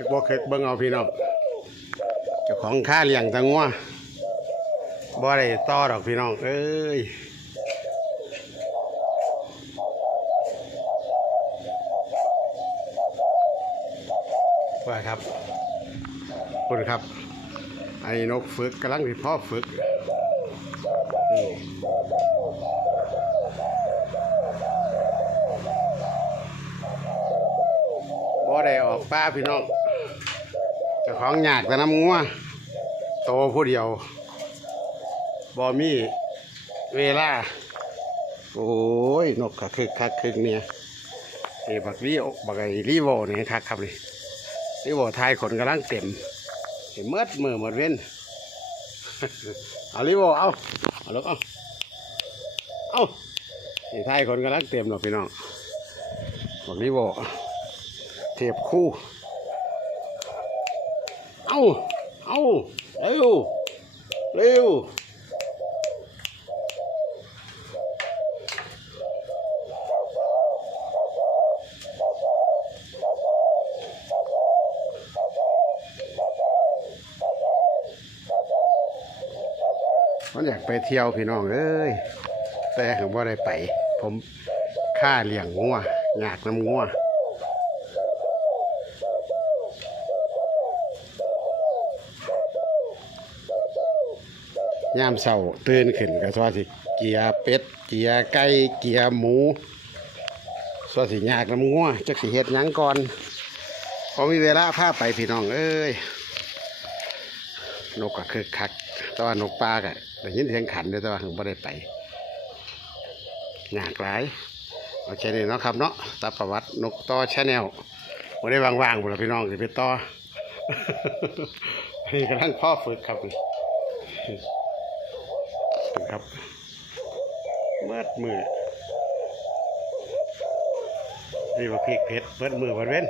คือบ่เคยเบิ่งเอาพี่น้องเจ้าของค่าเลี้ยงตังงัวบ่ได้ต่อดอกพี่น้อง เอ้ยว่าครับคุณครับ ไอ้นกฝึกกำลังที่พ่อฝึกบ่ได้ออกป้าพี่น้อง จ้าของอยากแต่น้ำงัวโตผู้เดียวบ่มีเวลา โอ้ย นกคักคึกคักคึกเนี่ยไอ้บักลีโอบักไอรีโวเนี่ยคักครับนี่รีโวไทยขนกำลังเต็มเห็นเมื่อมือหมดเว้นเอาลิโวเอาเอาลูกเอาเอานี่ไทยคนกำลังเต็มหรอกพี่น้องบอกลิโวเทียบคู่ เอาเอาเร็ว เร็ว มันอยากไปเที่ยวพี่น้องเอ้ย แต่ผมว่าได้ไป ผมค่าเลี้ยงงัวอยากน้ำงัว ยามเช้าตื่นขึ้นก็สวาสิเกียเป็ด เกียไก่เกียหมูสว่าสิยากน้ำงัวจักสิเฮ็ดหยังก่อนพอมีเวลาพาไปพี่น้องเอ้ยนกก็คือคัก แต่ว่านกปลาก็ได้ยินเสียงขันด้วยแต่ว่าถึงไม่ได้ไปยากหลายโอเคนี่เนาะครับเนาะตาประวัตินกต่อชาแนลไม่ได้ว่างๆบุรพี่น้องสิไปต่อนี่กำลังพ่อฝึกครับ ครับเบิดมือนี่ว่าพริกเผ็ดเบิดมือวันเว้น